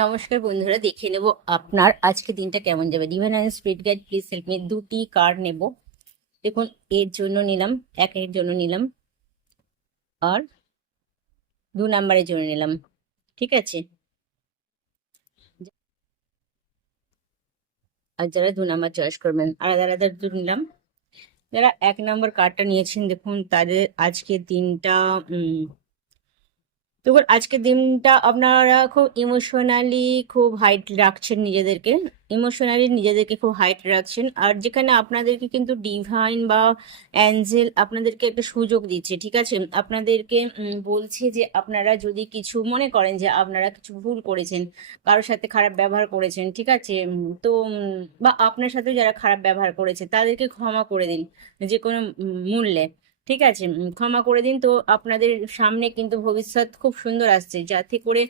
নমস্কার বন্ধুরা, দেখে নেব আপনার আজকে দিনটা কেমন যাবে। Divine and spirit guide please help me. দুটি কার্ড নেব। দেখুন, এর জন্য নিলাম, একের জন্য নিলাম, আর 2 নাম্বারের জন্য নিলাম। ঠিক আছে, আর যারা 2 নাম্বার চয়েস করবেন আলাদা আলাদা দুটো নিলাম। যারা 1 নাম্বার কার্ডটা নিয়েছেন, দেখুন তাদের আজকের দিনটা দেখুন, আজকের দিনটা আপনারা খুব ইমোশনালি খুব হাইট রাখছেন নিজেদেরকে। ইমোশনালি নিজেদেরকে খুব হাইট রাখছেন, আর যেখানে আপনাদেরকে কিন্তু ডিভাইন বা অ্যাঞ্জেল আপনাদেরকে একটা সুযোগ দিচ্ছে। ঠিক আছে, আপনাদেরকে বলছে যে আপনারা যদি কিছু মনে করেন যে আপনারা কিছু ভুল করেছেন, কারোর সাথে খারাপ ব্যবহার করেছেন, ঠিক আছে, তো বা আপনার সাথে যারা খারাপ ব্যবহার করেছে তাদেরকে ক্ষমা করে দিন যে কোনো মূল্যে। ঠিক আছে, ক্ষমা করে দিন। তো আপনাদের সামনে কিন্তু ভবিষ্যৎ খুব সুন্দর আসছে, যাতে করে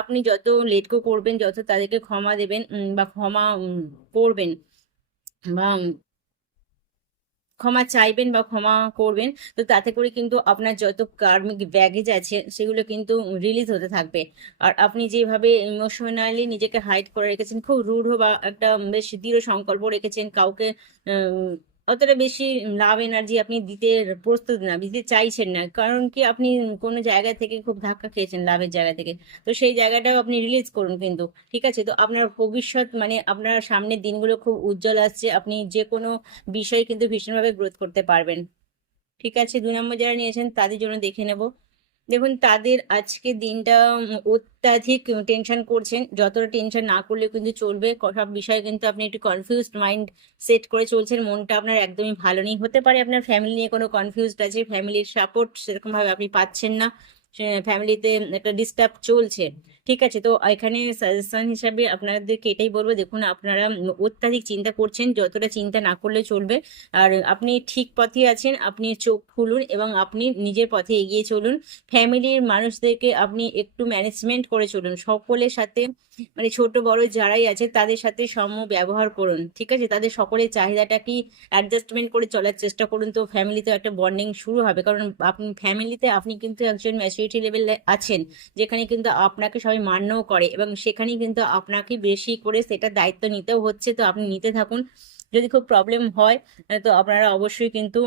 আপনি যত লেট গো করবেন, যত তাদেরকে ক্ষমা দেবেন বা ক্ষমা করবেন, বা ক্ষমা চাইবেন বা ক্ষমা করবেন, তো তাতে করে কিন্তু আপনার যত কার্মিক ব্যাগেজ আছে সেগুলো কিন্তু রিলিজ হতে থাকবে। আর আপনি যেভাবে ইমোশনালি নিজেকে হাইড করে রেখেছেন, খুব রূঢ় বা একটা বেশ দৃঢ় সংকল্প রেখেছেন, কাউকে উম, অতটা বেশি লাভ এনার্জি আপনি দিতে প্রস্তুত না, দিতে চাইছেন না, কারণ কি আপনি কোনো জায়গা থেকে খুব ধাক্কা খেয়েছেন লাভের জায়গা থেকে। তো সেই জায়গাটাও আপনি রিলিজ করুন কিন্তু। ঠিক আছে, তো আপনার ভবিষ্যৎ মানে আপনার সামনের দিনগুলো খুব উজ্জ্বল আসছে। আপনি যে কোনো বিষয়ে কিন্তু ভীষণভাবে গ্রোথ করতে পারবেন। ঠিক আছে, 2 নম্বর যারা নিয়েছেন তাদের জন্য দেখে নেব। দেখুন, তাদের আজকে দিনটা অত্যাধিক টেনশন করছেন। যতটা টেনশন না করলে কিন্তু চলবে, সব বিষয়ে কিন্তু আপনি একটু কনফিউজড মাইন্ড সেট করে চলছেন। মনটা আপনার একদমই ভালো নেই। হতে পারে আপনার ফ্যামিলি নিয়ে কোনো কনফিউজড আছে, ফ্যামিলির সাপোর্ট সেরকম ভাবে আপনি পাচ্ছেন না, ফ্যামিলিতে একটা ডিস্টার্ব চলছে। ঠিক আছে, তো এখানে সাজেশন হিসাবে আপনাদেরকে এটাই বলবো, দেখুন আপনারা অত্যাধিক চিন্তা করছেন, যতটা চিন্তা না করলে চলবে। আর আপনি ঠিক পথে আছেন, আপনি চোখ খুলুন এবং আপনি নিজের পথে এগিয়ে চলুন। ফ্যামিলির মানুষদেরকে আপনি একটু ম্যানেজমেন্ট করে চলুন, সকলের সাথে মানে ছোট বড় যারাই আছে তাদের সাথে সম ব্যবহার করুন। ঠিক আছে, তাদের সকলের চাহিদাটা কি অ্যাডজাস্টমেন্ট করে চলার চেষ্টা করুন, তো ফ্যামিলিতে একটা বন্ডিং শুরু হবে। কারণ আপনি ফ্যামিলিতে আপনি কিন্তু একজন ম্যাচুরিটি লেভেলে আছেন, যেখানে কিন্তু আপনাকে সবাই মান্যও করে, এবং সেখানেই কিন্তু আপনাকে বেশি করে সেটা দায়িত্ব নিতেও হচ্ছে। তো আপনি নিতে থাকুন। যদি খুব প্রবলেম হয় তো আপনারা অবশ্যই কিন্তু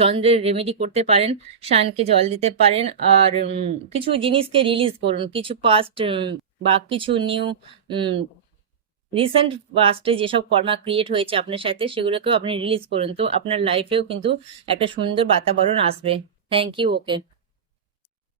চন্দ্রের রেমেডি করতে পারেন, শানকে জল দিতে পারেন, আর কিছু জিনিসকে রিলিজ করুন, কিছু পাস্ট বা কিছু নিউ রিসেন্ট পাস্টে যেসব কর্মা ক্রিয়েট হয়েছে আপনার সাথে সেগুলোকেও আপনি রিলিজ করুন, তো আপনার লাইফেও কিন্তু একটা সুন্দর বাতাবরণ আসবে। Thank you. ওকে।